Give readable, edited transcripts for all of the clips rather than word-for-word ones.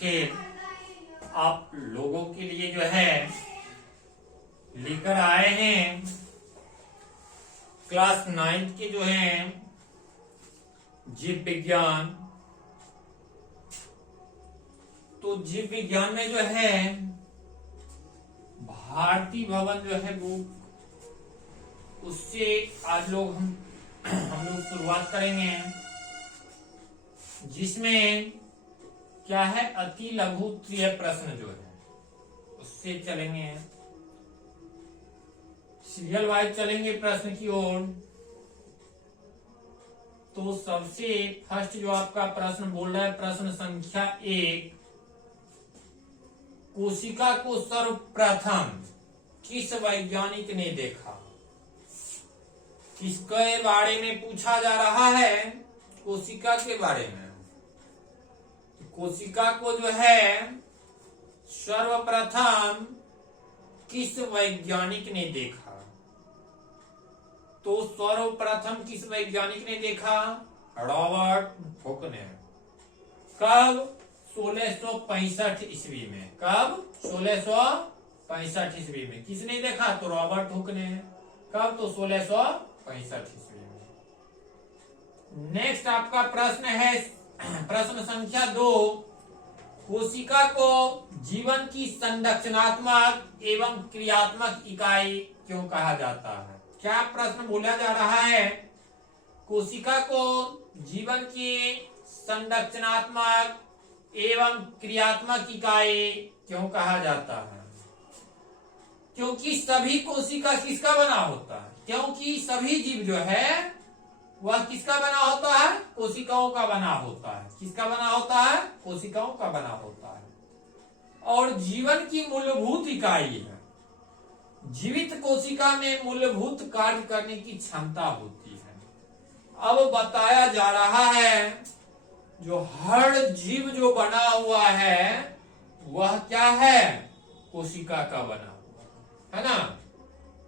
फिर आप लोगों के लिए जो है लेकर आए हैं क्लास 9 के जो हैं जीव विज्ञान। तो जीव विज्ञान में जो है भारतीय भवन जो है वो उससे आज लोग हम लोग शुरुआत करेंगे, जिसमें क्या है अति लघु त्रिय प्रश्न जो है उससे चलेंगे, सीरियल वाइज चलेंगे प्रश्न की ओर। तो सबसे फर्स्ट जो आपका प्रश्न बोल रहा है, प्रश्न संख्या 1, कोशिका को सर्वप्रथम किस वैज्ञानिक ने देखा? किसके बारे में पूछा जा रहा है? कोशिका के बारे में। कोशिका को जो है सर्वप्रथम किस वैज्ञानिक ने देखा? तो सर्वप्रथम किस वैज्ञानिक ने देखा? रॉबर्ट हुक ने। कब? 1665 ईस्वी में। कब? 1665 ईस्वी में। किसने देखा? तो रॉबर्ट हुक ने। कब? तो 1665 ईस्वी में। नेक्स्ट आपका प्रश्न है प्रश्न संख्या 2, कोशिका को जीवन की संरचनात्मक एवं क्रियात्मक इकाई क्यों कहा जाता है? क्या प्रश्न बोला जा रहा है? कोशिका को जीवन की संरचनात्मक एवं क्रियात्मक इकाई क्यों कहा जाता है? क्योंकि सभी कोशिका किसका बना होता है? क्योंकि सभी जीव जो है वह किसका बना होता है? कोशिकाओं का बना होता है। किसका बना होता है? कोशिकाओं का बना होता है। और जीवन की मूलभूत इकाई है। जीवित कोशिका में मूलभूत कार्य करने की क्षमता होती है। अब बताया जा रहा है जो हर जीव जो बना हुआ है वह क्या है? कोशिका का बना हुआ है ना।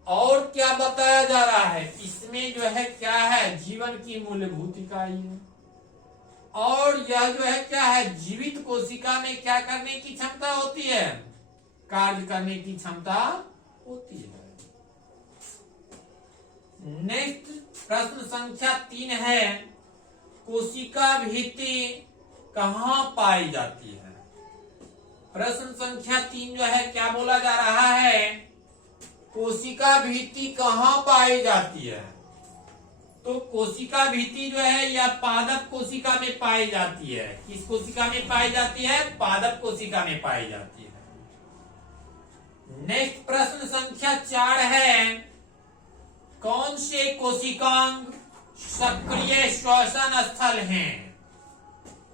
और क्या बताया जा रहा है? इसमें जो है क्या है? जीवन की मूलभूत इकाई है। और यह जो है क्या है? जीवित कोशिका में क्या करने की क्षमता होती है? कार्य करने की क्षमता होती है। नेक्स्ट प्रश्न संख्या 3 है, कोशिका भित्ति कहाँ पाई जाती है? प्रश्न संख्या 3 जो है क्या बोला जा रहा है? कोशिका भित्ति कहाँ पाई जाती है? तो कोशिका भित्ति जो है यह पादप कोशिका में पाई जाती है। किस कोशिका में पाई जाती है? पादप कोशिका में पाई जाती है। नेक्स्ट प्रश्न संख्या 4 है, कौन से कोशिकांग सक्रिय श्वसन स्थल हैं?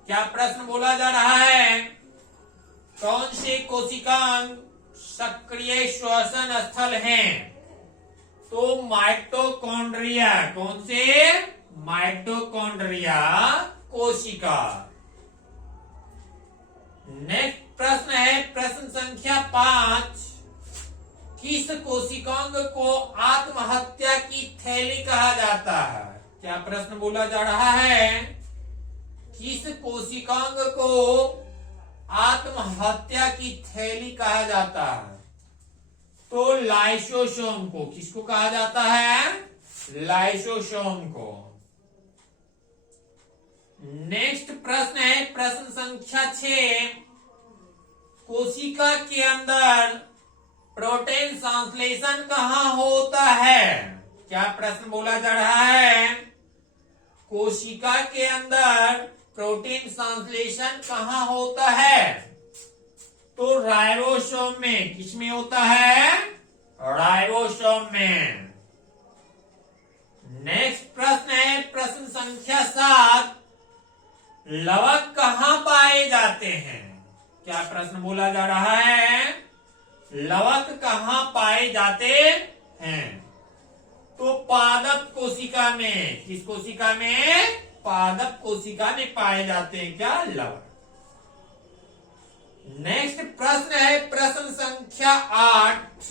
क्या प्रश्न बोला जा रहा है? कौन से कोशिकांग सक्रिय श्वसन स्थल हैं? तो माइटोकॉन्ड्रिया। कौन से? माइटोकॉन्ड्रिया कोशिका। नेक्स्ट प्रश्न है प्रश्न संख्या 5, किस कोशिकांग को आत्महत्या की थैली कहा जाता है? क्या प्रश्न बोला जा रहा है? किस कोशिकांग को आत्महत्या की थैली कहा जाता है? तो लाइसोसोम को। किसको कहा जाता है? लाइसोसोम को। नेक्स्ट प्रश्न है प्रश्न संख्या 6, कोशिका के अंदर प्रोटीन संश्लेषण कहाँ होता है? क्या प्रश्न बोला जा रहा है? कोशिका के अंदर प्रोटीन संश्लेषण कहाँ होता है? तो राइबोसोम में। किसमें होता है? राइबोसोम में। नेक्स्ट प्रश्न है प्रश्न संख्या 7, लवक कहाँ पाए जाते हैं? क्या प्रश्न बोला जा रहा है? लवक कहाँ पाए जाते हैं? तो पादप कोशिका में। किस कोशिका में? पादप कोशिका में पाए जाते हैं क्या? लवक। नेक्स्ट प्रश्न है प्रश्न संख्या 8,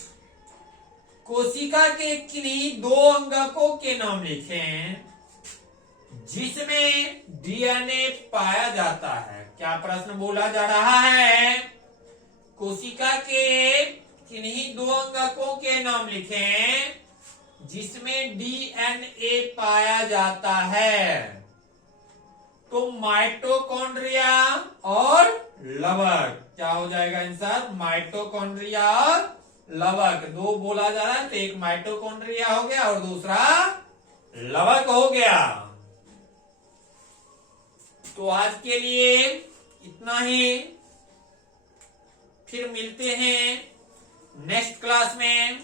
कोशिका के किन्हीं 2 अंगकों के नाम लिखें। जिसमें डीएनए पाया जाता है। क्या प्रश्न बोला जा रहा है? कोशिका के किन्हीं दो अंगकों के नाम लिखें जिसमें डीएनए पाया जाता है। तो माइटोकॉन्ड्रिया और लवक। क्या हो जाएगा आंसर? माइटोकॉन्ड्रिया और लवक। दो बोला जा रहा है, तो एक माइटोकॉन्ड्रिया हो गया और दूसरा लवक हो गया। तो आज के लिए इतना ही, फिर मिलते हैं नेक्स्ट क्लास में।